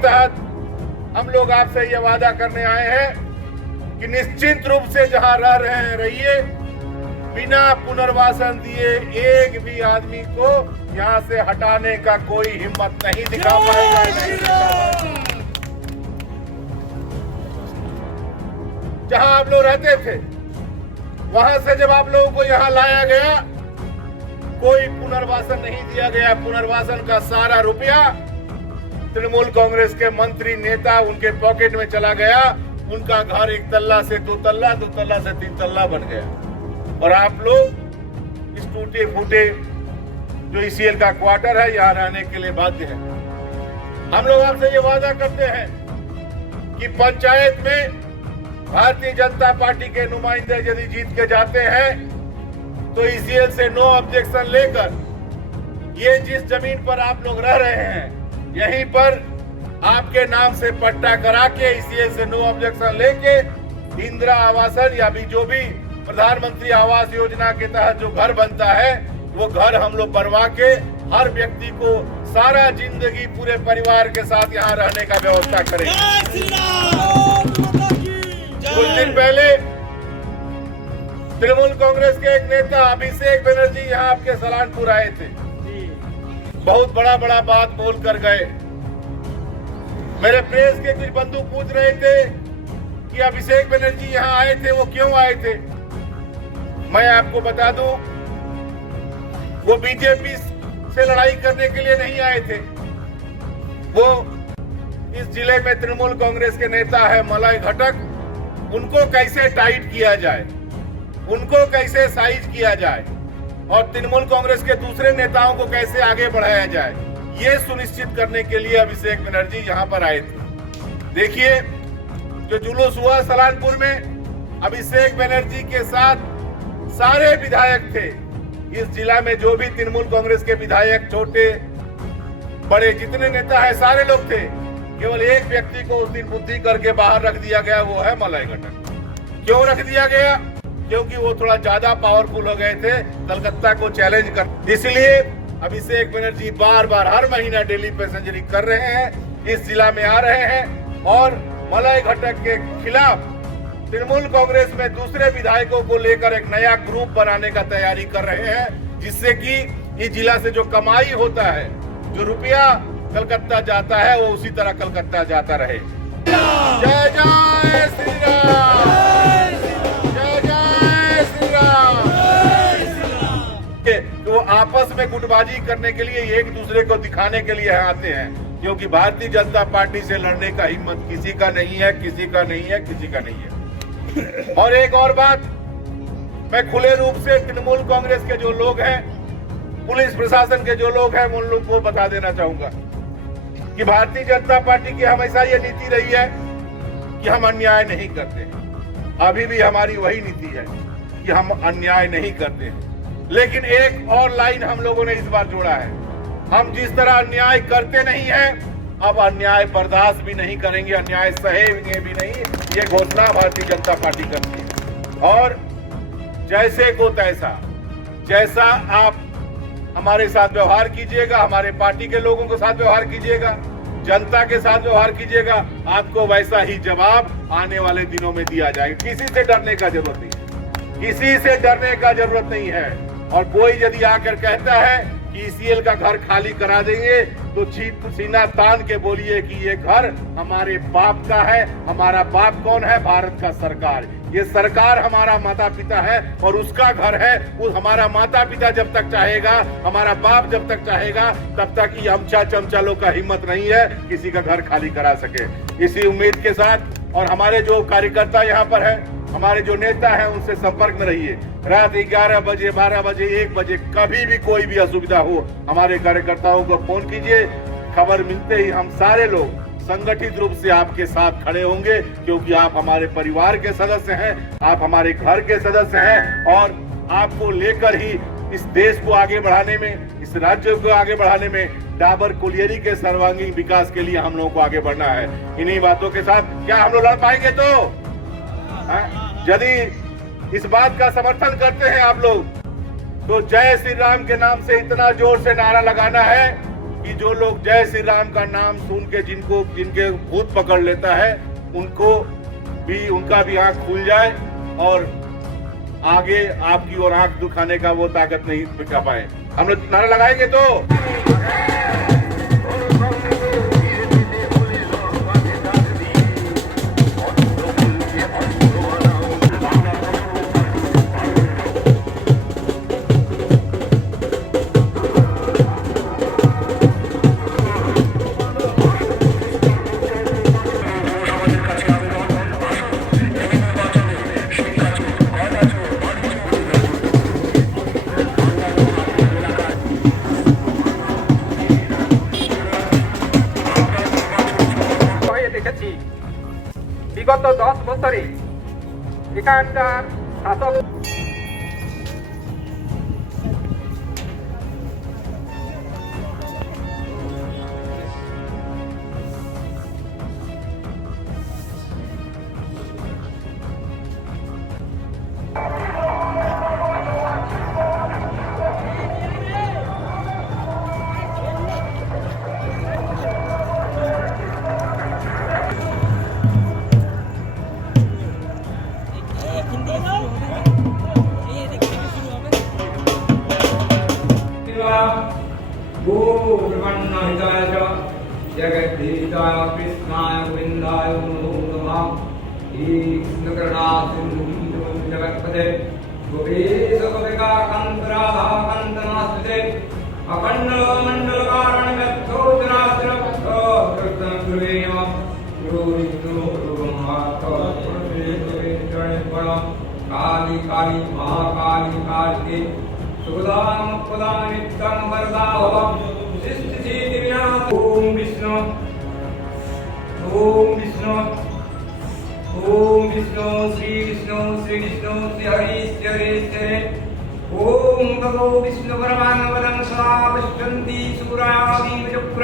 तहत हम लोग आपसे ये वादा करने आए हैं कि निश्चित रूप से जहां रह रहे हैं रहिए, बिना पुनर्वासन दिए एक भी आदमी को यहां से हटाने का कोई हिम्मत नहीं दिखा पाएगा। जहां आप लोग रहते थे वहां से जब आप लोगों को यहां लाया गया, कोई पुनर्वासन नहीं दिया गया। पुनर्वासन का सारा रुपया तृणमूल कांग्रेस के मंत्री नेता उनके पॉकेट में चला गया। उनका घर 1 तल्ला से 2 तल्ला, 2 तल्ला से 3 तल्ला बन गया। और आप लोग इस टूटे फूटे जो ईसीएल का क्वार्टर है यहाँ रहने के लिए बाध्य है। हम लोग आपसे ये वादा करते हैं कि पंचायत में भारतीय जनता पार्टी के नुमाइंदे यदि जीत के जाते हैं तो ईसीएल से नो ऑब्जेक्शन लेकर ये जिस जमीन पर आप लोग रह रहे हैं यहीं पर आपके नाम से पट्टा करा के ईसीएल से नो ऑब्जेक्शन लेके इंदिरा आवासन या भी जो भी प्रधानमंत्री आवास योजना के तहत जो घर बनता है वो घर हम लोग बनवा के हर व्यक्ति को सारा जिंदगी पूरे परिवार के साथ यहाँ रहने का व्यवस्था करेंगे। कुछ दिन पहले तृणमूल कांग्रेस के एक नेता अभिषेक बनर्जी यहाँ आपके सलानपुर आए थे, बहुत बड़ा बात बोल कर गए। मेरे प्रेस के कुछ बंधु पूछ रहे थे कि अभिषेक बनर्जी यहाँ आए थे, वो क्यों आए थे। मैं आपको बता दूं, वो बीजेपी से लड़ाई करने के लिए नहीं आए थे। वो इस जिले में तृणमूल कांग्रेस के नेता है मलय घटक, उनको कैसे टाइट किया जाए, उनको कैसे साइज किया जाए और तृणमूल कांग्रेस के दूसरे नेताओं को कैसे आगे बढ़ाया जाए, ये सुनिश्चित करने के लिए अभिषेक बनर्जी यहाँ पर आए थे। देखिए, जो जुलूस हुआ सलानपुर में, अभिषेक बनर्जी के साथ सारे विधायक थे। इस जिला में जो भी तृणमूल कांग्रेस के विधायक, छोटे बड़े जितने नेता है सारे लोग थे। केवल एक व्यक्ति को उस दिन बुद्धि करके बाहर रख दिया गया, वो है मलय घटक। क्यों रख दिया गया? क्योंकि वो थोड़ा ज्यादा पावरफुल हो गए थे कलकत्ता को चैलेंज कर। इसलिए अभिषेक बनर्जी बार हर महीना डेली पैसेंजरी कर रहे हैं, इस जिला में आ रहे हैं और मलय घटक के खिलाफ तृणमूल कांग्रेस में दूसरे विधायकों को लेकर एक नया ग्रुप बनाने का तैयारी कर रहे हैं, जिससे कि इस जिला से जो कमाई होता है, जो रुपया कलकत्ता जाता है, वो उसी तरह कलकत्ता जाता रहे। जय जय श्री राम, जय जय श्री राम। तो वो आपस में गुटबाजी करने के लिए, एक दूसरे को दिखाने के लिए आते हैं, क्योंकि भारतीय जनता पार्टी से लड़ने का हिम्मत किसी का नहीं है, किसी का नहीं है, किसी का नहीं है। और एक और बात, मैं खुले रूप से तृणमूल कांग्रेस के जो लोग हैं, पुलिस प्रशासन के जो लोग हैं, उन लोग को बता देना चाहूंगा कि भारतीय जनता पार्टी की हमेशा ये नीति रही है कि हम अन्याय नहीं करते। अभी भी हमारी वही नीति है कि हम अन्याय नहीं करते हैं। लेकिन एक और लाइन हम लोगों ने इस बार जोड़ा है, हम जिस तरह अन्याय करते नहीं हैं, अब अन्याय बर्दाश्त भी नहीं करेंगे, अन्याय सहेंगे भी नहीं। ये घोषणा भारतीय जनता पार्टी करती है। और जैसे को तैसा, जैसा आप हमारे साथ व्यवहार कीजिएगा, हमारे पार्टी के लोगों के साथ व्यवहार कीजिएगा, जनता के साथ व्यवहार कीजिएगा, आपको वैसा ही जवाब आने वाले दिनों में दिया जाएगा। किसी से डरने का जरूरत नहीं है, किसी से डरने का जरूरत नहीं है। और कोई यदि आकर कहता है कि ईसीएल का घर खाली करा देंगे, तो सीना तान के बोलिए कि ये घर हमारे बाप का है। हमारा बाप कौन है? भारत का सरकार। ये सरकार हमारा माता पिता है और उसका घर है। वो हमारा माता पिता जब तक चाहेगा, हमारा बाप जब तक चाहेगा, तब तक ये अमचा चमचा लोग का हिम्मत नहीं है किसी का घर खाली करा सके। इसी उम्मीद के साथ, और हमारे जो कार्यकर्ता यहाँ पर है, हमारे जो नेता हैं, उनसे संपर्क में रहिए। रात 11 बजे, 12 बजे, 1 बजे कभी भी कोई भी असुविधा हो, हमारे कार्यकर्ताओं को फोन कीजिए। खबर मिलते ही हम सारे लोग संगठित रूप से आपके साथ खड़े होंगे, क्योंकि आप हमारे परिवार के सदस्य हैं, आप हमारे घर के सदस्य हैं। और आपको लेकर ही इस देश को आगे बढ़ाने में, इस राज्य को आगे बढ़ाने में, डाबर कोलियरी के सर्वांगीण विकास के लिए हम लोगों को आगे बढ़ना है। इन्हीं बातों के साथ क्या हम लोग लड़ पाएंगे? तो यदि इस बात का समर्थन करते हैं आप लोग, तो जय श्री राम के नाम से इतना जोर से नारा लगाना है कि जो लोग जय श्री राम का नाम सुन के जिनके भूत पकड़ लेता है उनका भी आंख खुल जाए और आगे आपकी और आंख दुखाने का वो ताकत नहीं दिखा पाए। हम लोग नारा लगाएंगे तो বিগত 10 বছরে এখানকার শাসক जगद्दीशाय कृष्णाय गोविंदाय नमो नमः। कृष्णकरुणासिंधुं जगत्पते गोपीशकविकान्तराधाकान्तनास्ते अखण्डमण्डलकारणगद्धोजनाश्रमकृष्णगुरुवेण काली काली महाकाली काली सुदाम पदा नित्यं वरदा भव ओम विष्णु श्री विष्णु श्री हरि हरे हरे ओम भगो विष्णु परमानवदं सदा पश्यन्ति सूरादीव चक्र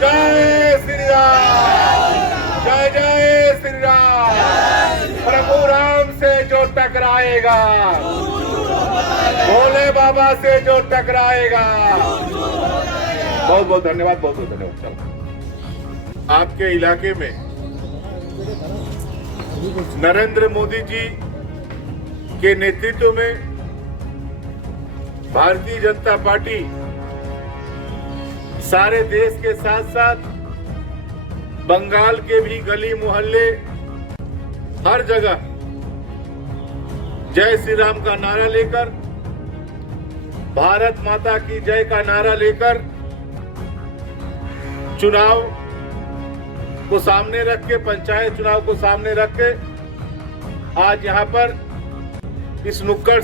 जय श्री राम, जय जय श्री राम। प्रभु राम से जो टकराएगा, भोले बाबा से जो टकराएगा। बहुत बहुत धन्यवाद, बहुत बहुत धन्यवाद। आपके इलाके में नरेंद्र मोदी जी के नेतृत्व में भारतीय जनता पार्टी सारे देश के साथ साथ बंगाल के भी गली मोहल्ले हर जगह जय श्री राम का नारा लेकर, भारत माता की जय का नारा लेकर चुनाव को सामने रख के, पंचायत चुनाव को सामने रख के आज यहां पर इस नुक्कड़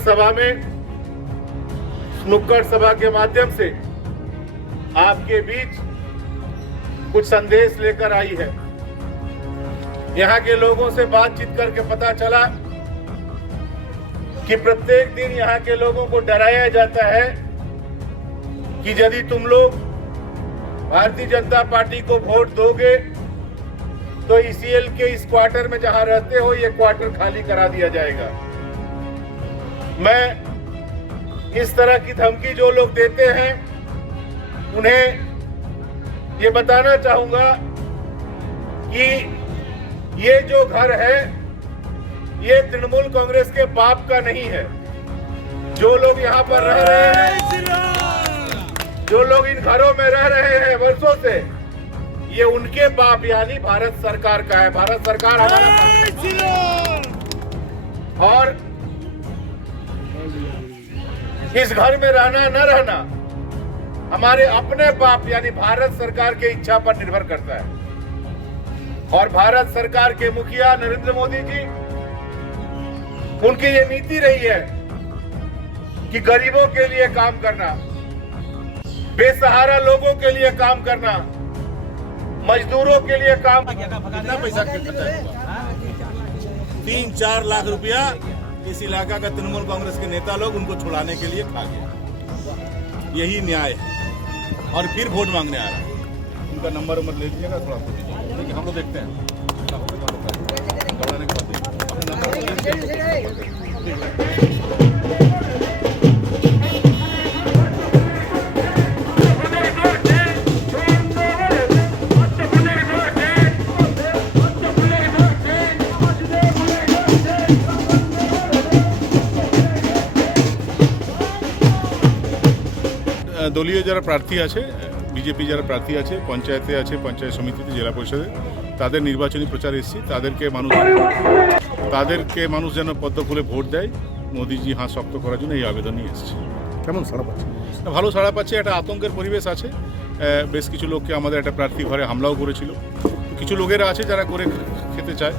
सभा के माध्यम से आपके बीच कुछ संदेश लेकर आई है। यहाँ के लोगों से बातचीत करके पता चला कि प्रत्येक दिन यहाँ के लोगों को डराया जाता है कि यदि तुम लोग भारतीय जनता पार्टी को वोट दोगे तो ईसीएल के इस क्वार्टर में जहां रहते हो ये क्वार्टर खाली करा दिया जाएगा। मैं इस तरह की धमकी जो लोग देते हैं उन्हें ये बताना चाहूंगा कि ये जो घर है ये तृणमूल कांग्रेस के बाप का नहीं है। जो लोग यहाँ पर रह रहे हैं, जो लोग इन घरों में रह रहे हैं वर्षों से, ये उनके बाप यानी भारत सरकार का है। भारत सरकार हमारा और इस घर में रहना न रहना हमारे अपने बाप यानी भारत सरकार के इच्छा पर निर्भर करता है। और भारत सरकार के मुखिया नरेंद्र मोदी जी, उनकी ये नीति रही है कि गरीबों के लिए काम करना, बेसहारा लोगों के लिए काम करना, मजदूरों के लिए काम। कितना पैसा खर्चा है? 3-4 लाख रुपया इस इलाका का तृणमूल कांग्रेस के नेता लोग उनको छुड़ाने के लिए खा गया। यही न्याय है और फिर वोट मांगने आ रहा है। उनका नंबर ले लीजिएगा, थोड़ा सा दीजिएगा, ठीक है? हम लोग देखते हैं दौड़ाने के बाद अपने नंबर ले लीजिए, ठीक है? দলীয় যারা প্রার্থী আছে, বিজেপি যারা প্রার্থী আছে, পঞ্চায়েতে আছে, পঞ্চায়েত সমিতিতে, জেলা পরিষদে, তাদের নির্বাচনী প্রচার এসেছি। তাদেরকে মানুষ যেন পদ্ম ফুলে ভোট দেয়, মোদিজি হাত শক্ত করার জন্য এই আবেদন নিয়ে এসেছি। কেমন সাড়া পাচ্ছে? ভালো সাড়া পাচ্ছে। একটা আতঙ্কের পরিবেশ আছে। বেশ কিছু লোককে আমাদের একটা প্রার্থী ঘরে হামলাও করেছিল। কিছু লোকেরা আছে যারা করে খেতে চায়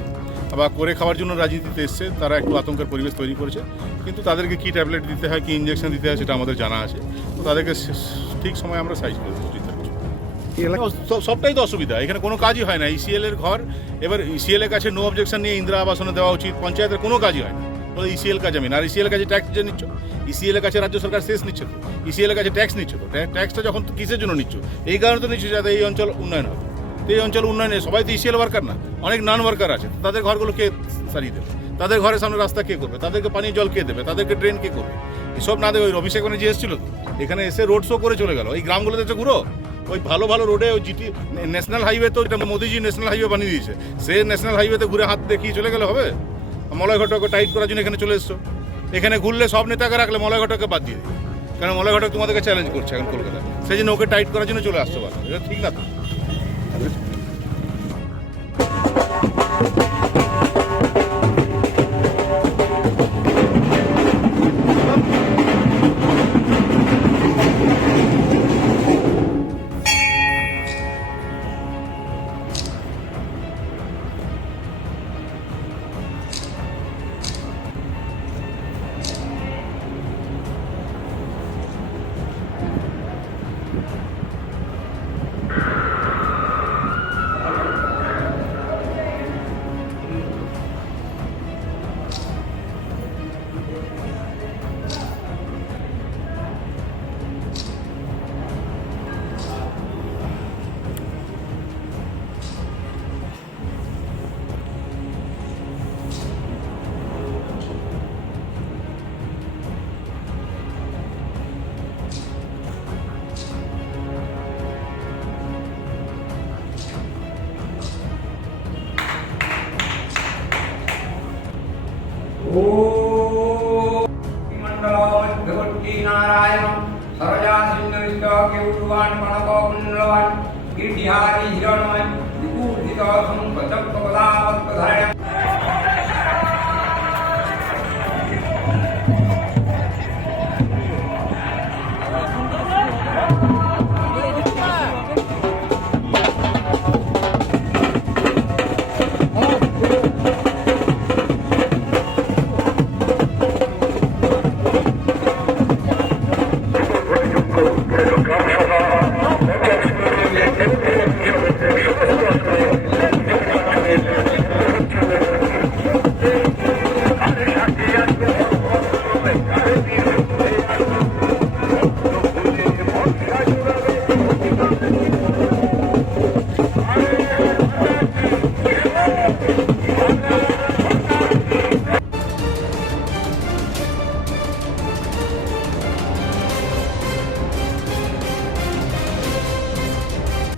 বা করে খাওয়ার জন্য রাজনীতিতে এসছে, তারা একটু আতঙ্কের পরিবেশ তৈরি করেছে। কিন্তু তাদেরকে কী ট্যাবলেট দিতে হয়, কী ইঞ্জেকশন দিতে হয়, সেটা আমাদের জানা আছে। তো তাদেরকে ঠিক সময় আমরা সাইজ করে দেবো। সবটাই তো অসুবিধা, এখানে কোনো কাজই হয় না। ইসিএলের ঘর, এবার ইসিএলের কাছে নো অবজেকশন নিয়ে ইন্দিরা আবাসনে দেওয়া উচিত, পঞ্চায়েতের কোনো কাজই হয় না। তো ইসিএল কাজ আমি না, আর ইসিএলের কাছে ট্যাক্স যে নিচ্ছ, ইসিএলের কাছে রাজ্য সরকার শেষ নিচ্ছে তো, ইসিএলের কাছে ট্যাক্স নিচ্ছে তো, ট্যাক্সটা যখন কিসের জন্য নিচ্ছ? এই কারণে তো নিচ্ছ যাতে এই অঞ্চল উন্নয়ন হবে। তো এই অঞ্চল উন্নয়নে সবাই তো ইসিএল ওয়ার্কার না, অনেক নন ওয়ার্কার আছে। তাদের ঘরগুলো কে সারিয়ে দেবে? তাদের ঘরের সামনে রাস্তা কে করবে? তাদেরকে পানীয় জল কে দেবে? তাদেরকে ড্রেন কে করবে? এসব না দেবে। ওই অভিষেক ব্যানার্জি এসেছিল তো, এখানে এসে রোড শো করে চলে গেল। এই গ্রামগুলোতে তো ঘুরো, ওই ভালো ভালো রোডে, ওই জিটি ন্যাশনাল হাইওয়ে, তো এটা মোদিজি ন্যাশনাল হাইওয়ে বানিয়ে দিয়েছে। সে ন্যাশনাল হাইওয়েতে ঘুরে হাত দেখিয়ে চলে গেলে হবে? মলয়ঘটককে টাইট করার জন্য এখানে চলে এসছো। এখানে ঘুরলে সব নেতাকে রাখলে মলয়ঘটককে বাদ দিয়ে দিই, কারণ মলয়ঘটক তোমাদেরকে চ্যালেঞ্জ করছে এখন কলকাতায়। সেই জন্য ওকে টাইট করার জন্য চলে আসছো। বাস এটা ঠিক না তো। मंडल नारायण सरजा सिंह केवलवान कनक कुंडलवान कीर्तिहारी हिरणमय विपूजित संपचक्र पदावत धारण